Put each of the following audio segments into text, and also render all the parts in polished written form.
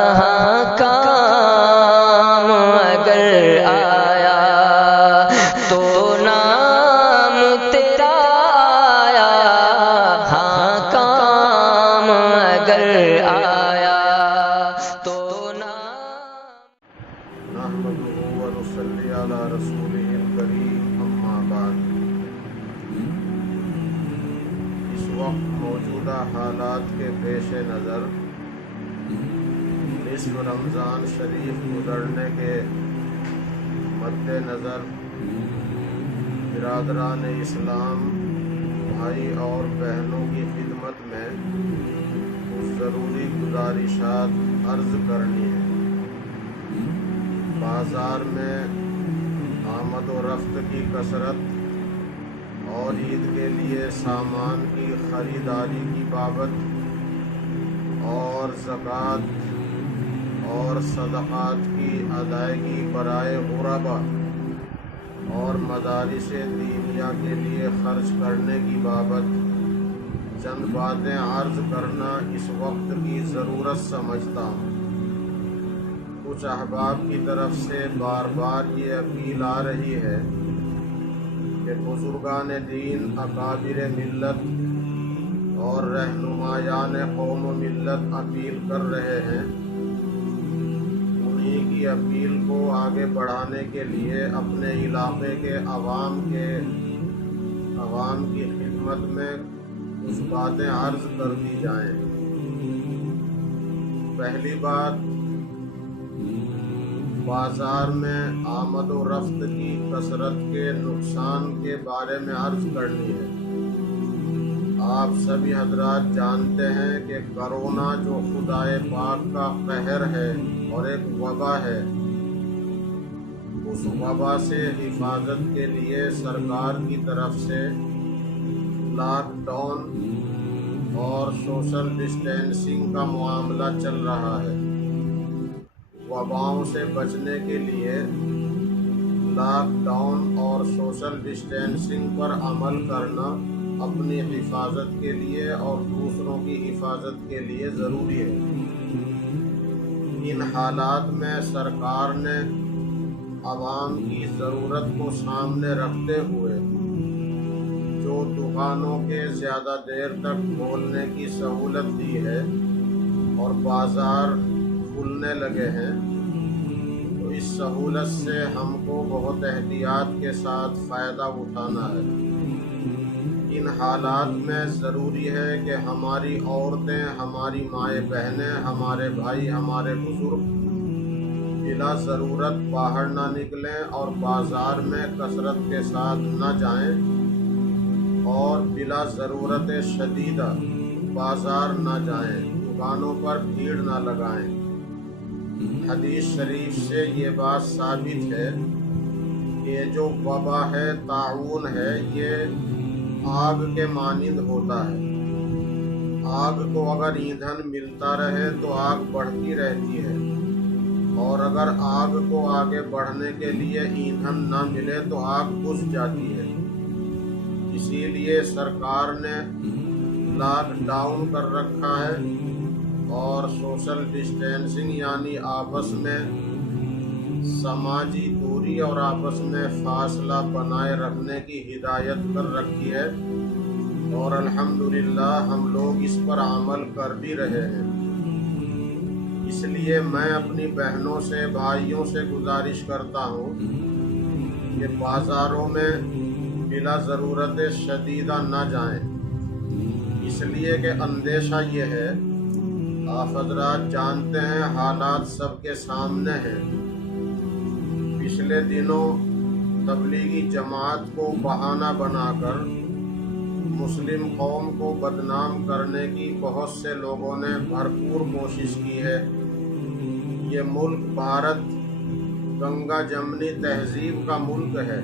کام اگر آیا تو نام تیرا آیا، ہاں کام اگر آیا تو نام۔ نحمده ونصلی علی رسوله الکریم، اما بعد۔ اس وقت موجودہ حالات کے پیش نظر نصف رمضان شریف گزرنے کے مد نظر برادران اسلام، بھائی اور بہنوں کی خدمت میں کچھ ضروری گزارشات عرض کرنی ہے۔ بازار میں آمد و رفت کی کثرت اور عید کے لیے سامان کی خریداری کی بابت اور زکوٰۃ اور صدقات کی ادائیگی برائے غربا اور مدارس دینیہ کے لیے خرچ کرنے کی بابت چند باتیں عرض کرنا اس وقت کی ضرورت سمجھتا ہوں۔ کچھ احباب کی طرف سے بار بار یہ اپیل آ رہی ہے کہ بزرگان دین، اکابر ملت اور رہنمایان قوم و ملت اپیل کر رہے ہیں۔ انہی کی اپیل کو آگے بڑھانے کے لیے اپنے علاقے کے عوام کی خدمت میں کچھ باتیں عرض کر دی جائیں۔ پہلی بات، بازار میں آمد و رفت کی کثرت کے نقصان کے بارے میں عرض کرنی ہے۔ آپ سبھی حضرات جانتے ہیں کہ کرونا جو خدائے پاک کا قہر ہے اور ایک وبا ہے، اس وبا سے حفاظت کے لیے سرکار کی طرف سے لاک ڈاؤن اور سوشل ڈسٹینسنگ کا معاملہ چل رہا ہے۔ وباؤں سے بچنے کے لیے لاک ڈاؤن اور سوشل ڈسٹینسنگ پر عمل کرنا اپنی حفاظت کے لیے اور دوسروں کی حفاظت کے لیے ضروری ہے۔ ان حالات میں سرکار نے عوام کی ضرورت کو سامنے رکھتے ہوئے جو دکانوں کے زیادہ دیر تک کھولنے کی سہولت دی ہے اور بازار کھلنے لگے ہیں، تو اس سہولت سے ہم کو بہت احتیاط کے ساتھ فائدہ اٹھانا ہے۔ ان حالات میں ضروری ہے کہ ہماری عورتیں، ہماری مائیں بہنیں، ہمارے بھائی، ہمارے بزرگ بلا ضرورت باہر نہ نکلیں اور بازار میں کثرت کے ساتھ نہ جائیں اور بلا ضرورت شدیدہ بازار نہ جائیں، دکانوں پر بھیڑ نہ لگائیں۔ حدیث شریف سے یہ بات ثابت ہے کہ جو وبا ہے، طاعون ہے، یہ آگ کے مانند ہوتا ہے۔ آگ کو اگر ایندھن ملتا رہے تو آگ بڑھتی رہتی ہے، اور اگر آگ کو آگے بڑھنے کے لیے ایندھن نہ ملے تو آگ بجھ جاتی ہے۔ اسی لیے سرکار نے لاک ڈاؤن کر رکھا ہے اور سوشل ڈسٹینسنگ یعنی آپس میں سماجی دوری اور آپس میں فاصلہ بنائے رکھنے کی ہدایت کر رکھی ہے، اور الحمدللہ ہم لوگ اس پر عمل کر بھی رہے ہیں۔ اس لیے میں اپنی بہنوں سے، بھائیوں سے گزارش کرتا ہوں کہ بازاروں میں بلا ضرورت شدیدہ نہ جائیں، اس لیے کہ اندیشہ یہ ہے، آپ حضرات جانتے ہیں، حالات سب کے سامنے ہیں۔ پچھلے دنوں تبلیغی جماعت کو بہانہ بنا کر مسلم قوم کو بدنام کرنے کی بہت سے لوگوں نے بھرپور کوشش کی ہے۔ یہ ملک بھارت گنگا جمنی تہذیب کا ملک ہے۔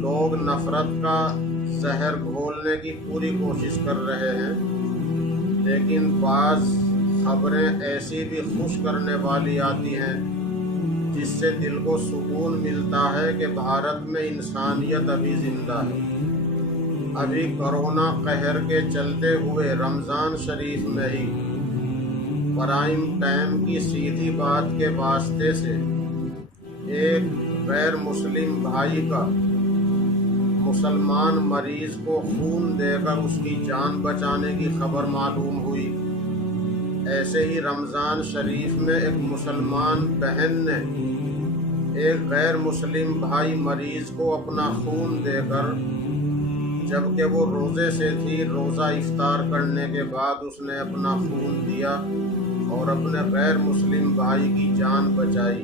لوگ نفرت کا زہر گھولنے کی پوری کوشش کر رہے ہیں، لیکن بعض خبریں ایسی بھی خوش کرنے والی آتی ہیں جس سے دل کو سکون ملتا ہے کہ بھارت میں انسانیت ابھی زندہ ہے۔ ابھی کرونا قہر کے چلتے ہوئے رمضان شریف میں ہی پرائم ٹائم کی سیدھی بات کے واسطے سے ایک غیر مسلم بھائی کا مسلمان مریض کو خون دے کر اس کی جان بچانے کی خبر معلوم ہوئی، ایسے ہی رمضان شریف میں ایک مسلمان بہن نے ایک غیر مسلم بھائی مریض کو اپنا خون دے کر، جبکہ وہ روزے سے تھی، روزہ افطار کرنے کے بعد اس نے اپنا خون دیا اور اپنے غیر مسلم بھائی کی جان بچائی۔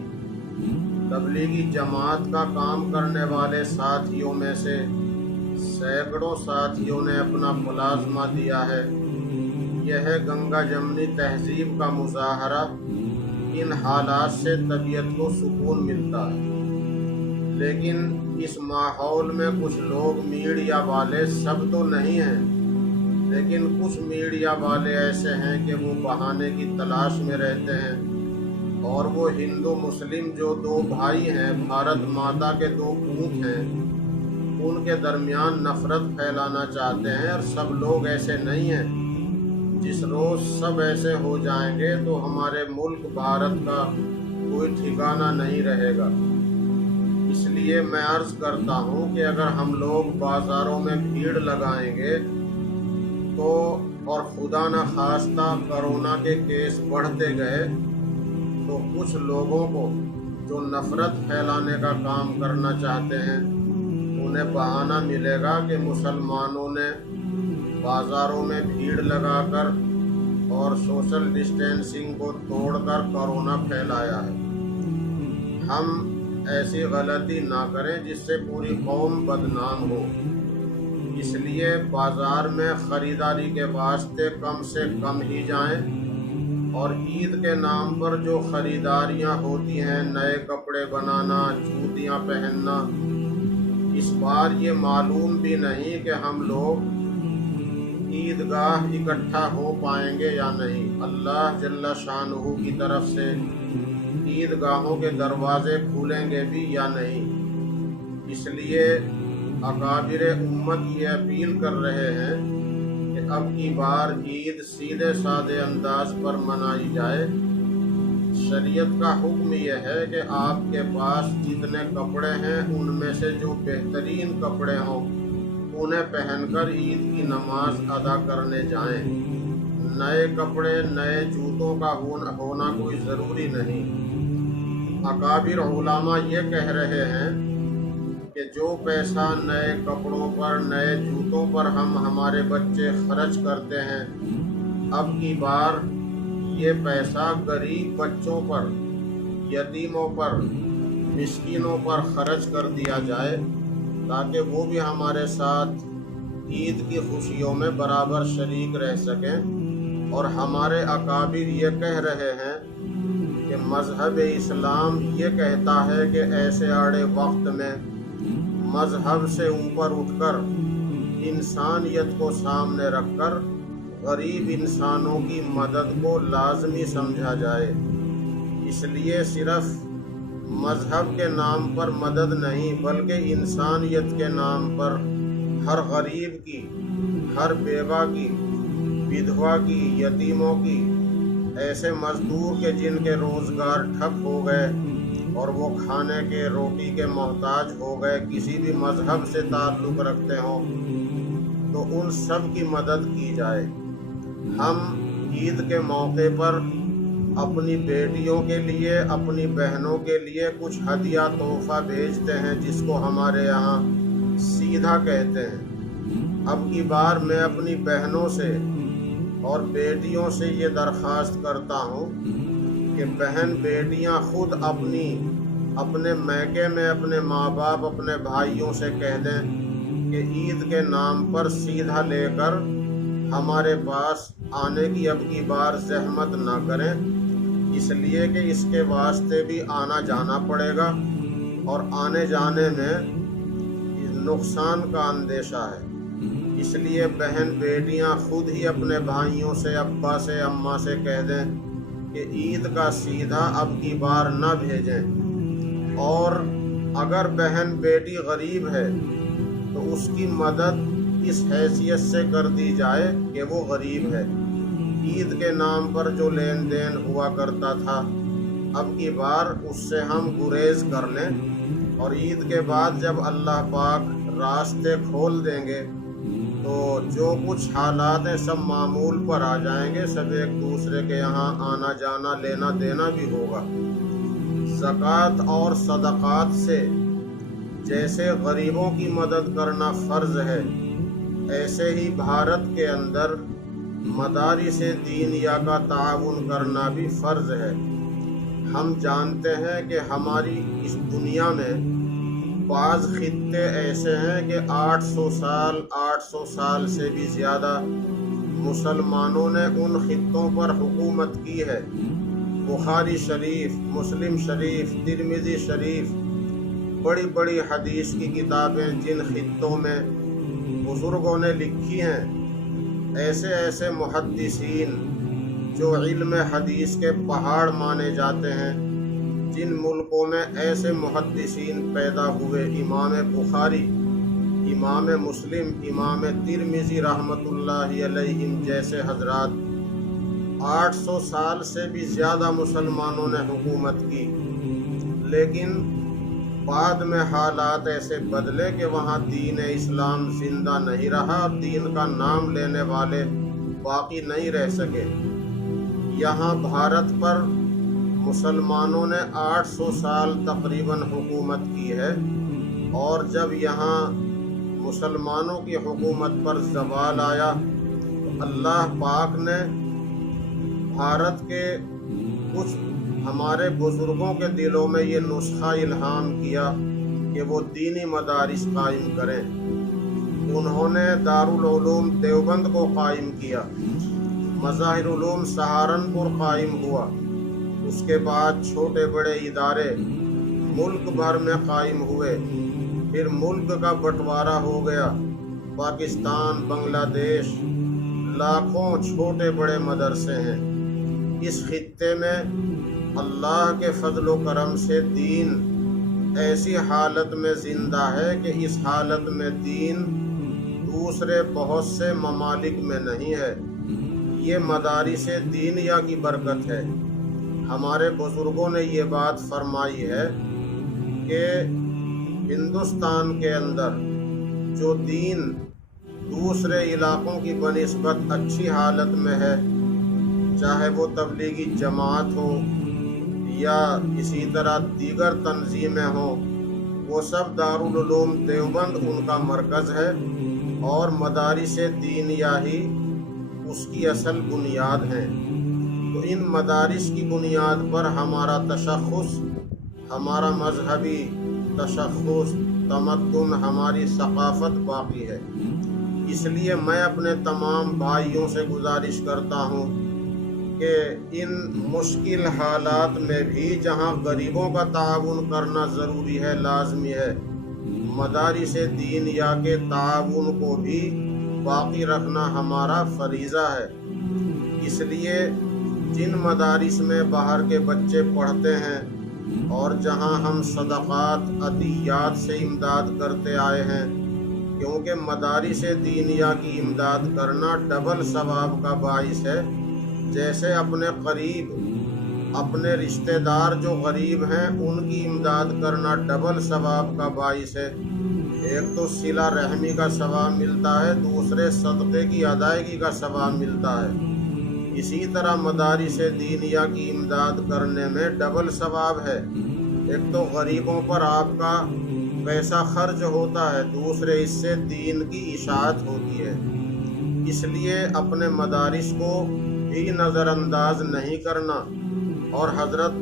تبلیغی جماعت کا کام کرنے والے ساتھیوں میں سے سینکڑوں ساتھیوں نے اپنا پلازمہ دیا ہے۔ یہ ہے گنگا جمنی تہذیب کا مظاہرہ۔ ان حالات سے طبیعت کو سکون ملتا ہے، لیکن اس ماحول میں کچھ لوگ میڈیا والے، سب تو نہیں ہیں لیکن کچھ میڈیا والے ایسے ہیں کہ وہ بہانے کی تلاش میں رہتے ہیں، اور وہ ہندو مسلم جو دو بھائی ہیں، بھارت ماتا کے دو پوت ہیں، ان کے درمیان نفرت پھیلانا چاہتے ہیں۔ اور سب لوگ ایسے نہیں ہیں۔ جس روز سب ایسے ہو جائیں گے تو ہمارے ملک بھارت کا کوئی ٹھکانہ نہیں رہے گا۔ اس لیے میں عرض کرتا ہوں کہ اگر ہم لوگ بازاروں میں بھیڑ لگائیں گے تو، اور خدا نہ خواستہ کرونا کے کیس بڑھتے گئے، تو کچھ لوگوں کو جو نفرت پھیلانے کا کام کرنا چاہتے ہیں انہیں بہانہ ملے گا کہ مسلمانوں نے بازاروں میں بھیڑ لگا کر اور سوشل ڈسٹینسنگ کو توڑ کر کرونا پھیلایا ہے۔ ہم ایسی غلطی نہ کریں جس سے پوری قوم بدنام ہو۔ اس لیے بازار میں خریداری کے واسطے کم سے کم ہی جائیں، اور عید کے نام پر جو خریداریاں ہوتی ہیں، نئے کپڑے بنانا، جوتیاں پہننا، اس بار یہ معلوم بھی نہیں کہ ہم لوگ عیدگاہ اکٹھا ہو پائیں گے یا نہیں۔ اللہ جل شانہ کی طرف سے عیدگاہوں کے دروازے کھولیں گے بھی یا نہیں۔ اس لیے اکابر امت یہ اپیل کر رہے ہیں کہ اب کی بار عید سیدھے سادے انداز پر منائی جائے۔ شریعت کا حکم یہ ہے کہ آپ کے پاس جتنے کپڑے ہیں ان میں سے جو بہترین کپڑے ہوں انہیں پہن کر عید کی نماز ادا کرنے جائیں۔ نئے کپڑے، نئے جوتوں کا ہونا کوئی ضروری نہیں۔ اکابر علماء یہ کہہ رہے ہیں کہ جو پیسہ نئے کپڑوں پر، نئے جوتوں پر ہم ہمارے بچے خرچ کرتے ہیں، اب کی بار یہ پیسہ غریب بچوں پر، یتیموں پر، مسکینوں پر خرچ کر دیا جائے، تاکہ وہ بھی ہمارے ساتھ عید کی خوشیوں میں برابر شریک رہ سکیں۔ اور ہمارے اکابر یہ کہہ رہے ہیں کہ مذہب اسلام یہ کہتا ہے کہ ایسے آڑے وقت میں مذہب سے اوپر اٹھ کر انسانیت کو سامنے رکھ کر غریب انسانوں کی مدد کو لازمی سمجھا جائے۔ اس لیے صرف مذہب کے نام پر مدد نہیں، بلکہ انسانیت کے نام پر ہر غریب کی، ہر بیوہ کی، ودھوا کی، یتیموں کی، ایسے مزدور کے جن کے روزگار ٹھپ ہو گئے اور وہ کھانے کے، روٹی کے محتاج ہو گئے، کسی بھی مذہب سے تعلق رکھتے ہوں، تو ان سب کی مدد کی جائے۔ ہم عید کے موقع پر اپنی بیٹیوں کے لیے، اپنی بہنوں کے لیے کچھ ہدیہ تحفہ بھیجتے ہیں، جس کو ہمارے یہاں سیدھا کہتے ہیں۔ اب کی بار میں اپنی بہنوں سے اور بیٹیوں سے یہ درخواست کرتا ہوں کہ بہن بیٹیاں خود اپنے میکے میں اپنے ماں باپ، اپنے بھائیوں سے کہہ دیں کہ عید کے نام پر سیدھا لے کر ہمارے پاس آنے کی اب کی بار زحمت نہ کریں، اس لیے کہ اس کے واسطے بھی آنا جانا پڑے گا، اور آنے جانے میں نقصان کا اندیشہ ہے۔ اس لیے بہن بیٹیاں خود ہی اپنے بھائیوں سے، ابا سے، اماں سے کہہ دیں کہ عید کا سیدھا اب کی بار نہ بھیجیں، اور اگر بہن بیٹی غریب ہے تو اس کی مدد اس حیثیت سے کر دی جائے کہ وہ غریب ہے۔ عید کے نام پر جو لین دین ہوا کرتا تھا، اب کی بار اس سے ہم گریز کر لیں، اور عید کے بعد جب اللہ پاک راستے کھول دیں گے تو جو کچھ حالات ہیں سب معمول پر آ جائیں گے، سب ایک دوسرے کے یہاں آنا جانا لینا دینا بھی ہوگا۔ زکوٰۃ اور صدقات سے جیسے غریبوں کی مدد کرنا فرض ہے، ایسے ہی بھارت کے اندر مدارس دینیہ کا تعاون کرنا بھی فرض ہے۔ ہم جانتے ہیں کہ ہماری اس دنیا میں بعض خطے ایسے ہیں کہ 800 سال سے بھی زیادہ مسلمانوں نے ان خطوں پر حکومت کی ہے۔ بخاری شریف، مسلم شریف، ترمذی شریف، بڑی بڑی حدیث کی کتابیں جن خطوں میں بزرگوں نے لکھی ہیں، ایسے ایسے محدثین جو علم حدیث کے پہاڑ مانے جاتے ہیں، جن ملکوں میں ایسے محدثین پیدا ہوئے، امام بخاری، امام مسلم، امام ترمذی رحمۃ اللہ علیہم جیسے حضرات، 800 سال سے بھی زیادہ مسلمانوں نے حکومت کی، لیکن بعد میں حالات ایسے بدلے کہ وہاں دین اسلام زندہ نہیں رہا اور دین کا نام لینے والے باقی نہیں رہ سکے۔ یہاں بھارت پر مسلمانوں نے 800 سال تقریباً حکومت کی ہے، اور جب یہاں مسلمانوں کی حکومت پر زوال آیا تو اللہ پاک نے بھارت کے کچھ ہمارے بزرگوں کے دلوں میں یہ نسخہ الہام کیا کہ وہ دینی مدارس قائم کریں۔ انہوں نے دارالعلوم دیوبند کو قائم کیا، مظاہر علوم سہارنپور قائم ہوا، اس کے بعد چھوٹے بڑے ادارے ملک بھر میں قائم ہوئے، پھر ملک کا بٹوارا ہو گیا، پاکستان، بنگلہ دیش، لاکھوں چھوٹے بڑے مدرسے ہیں۔ اس خطے میں اللہ کے فضل و کرم سے دین ایسی حالت میں زندہ ہے کہ اس حالت میں دین دوسرے بہت سے ممالک میں نہیں ہے۔ یہ مدارس دینیہ کی برکت ہے۔ ہمارے بزرگوں نے یہ بات فرمائی ہے کہ ہندوستان کے اندر جو دین دوسرے علاقوں کی بنسبت اچھی حالت میں ہے، چاہے وہ تبلیغی جماعت ہو یا اسی طرح دیگر تنظیمیں ہوں، وہ سب دارالعلوم دیوبند ان کا مرکز ہے، اور مدارس دینیہ ہی اس کی اصل بنیاد ہیں۔ تو ان مدارس کی بنیاد پر ہمارا تشخص، ہمارا مذہبی تشخص، تمدن، ہماری ثقافت باقی ہے۔ اس لیے میں اپنے تمام بھائیوں سے گزارش کرتا ہوں کہ ان مشکل حالات میں بھی جہاں غریبوں کا تعاون کرنا ضروری ہے، لازمی ہے، مدارس دینیہ کے تعاون کو بھی باقی رکھنا ہمارا فریضہ ہے۔ اس لیے جن مدارس میں باہر کے بچے پڑھتے ہیں اور جہاں ہم صدقات، عطیات سے امداد کرتے آئے ہیں، کیونکہ مدارس دینیہ کی امداد کرنا ڈبل ثواب کا باعث ہے۔ جیسے اپنے قریب، اپنے رشتہ دار جو غریب ہیں ان کی امداد کرنا ڈبل ثواب کا باعث ہے۔ ایک تو صلہ رحمی کا ثواب ملتا ہے، دوسرے صدقے کی ادائیگی کا ثواب ملتا ہے۔ اسی طرح مدارس دینیہ کی امداد کرنے میں ڈبل ثواب ہے۔ ایک تو غریبوں پر آپ کا پیسہ خرچ ہوتا ہے، دوسرے اس سے دین کی اشاعت ہوتی ہے۔ اس لیے اپنے مدارس کو بھی نظر انداز نہیں کرنا، اور حضرت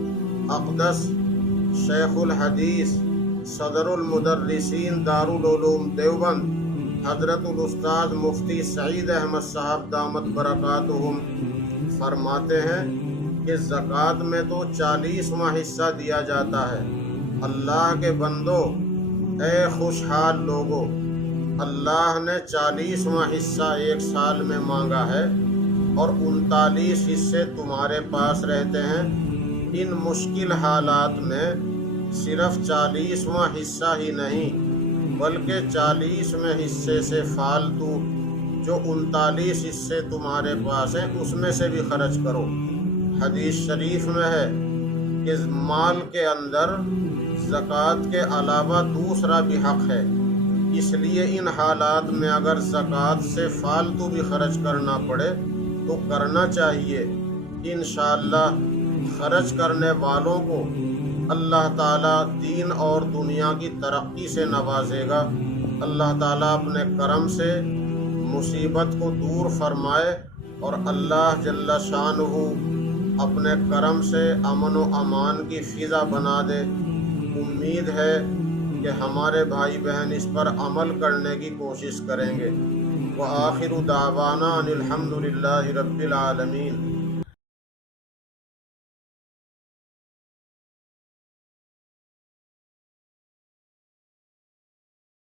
اقدس شیخ الحدیث صدر المدرسین دارالعلوم دیوبند حضرت الاستاذ مفتی سعید احمد صاحب دامت برکاتہم فرماتے ہیں کہ زکوٰۃ میں تو 40واں حصہ دیا جاتا ہے۔ اللہ کے بندو، اے خوشحال لوگو، اللہ نے 40واں حصہ ایک سال میں مانگا ہے، اور 39 حصے تمہارے پاس رہتے ہیں۔ ان مشکل حالات میں صرف 40واں حصہ ہی نہیں بلکہ 40ویں حصے سے فالتو جو 39 حصے تمہارے پاس ہیں اس میں سے بھی خرچ کرو۔ حدیث شریف میں ہے کہ مال کے اندر زکوٰۃ کے علاوہ دوسرا بھی حق ہے، اس لیے ان حالات میں اگر زکوٰۃ سے فالتو بھی خرچ کرنا پڑے تو کرنا چاہیے۔ انشاءاللہ خرچ کرنے والوں کو اللہ تعالیٰ دین اور دنیا کی ترقی سے نوازے گا۔ اللہ تعالیٰ اپنے کرم سے مصیبت کو دور فرمائے اور اللہ جل شانہ اپنے کرم سے امن و امان کی فضا بنا دے۔ امید ہے کہ ہمارے بھائی بہن اس پر عمل کرنے کی کوشش کریں گے۔ وآخر دعوانا ان الحمد للہ رب العالمین۔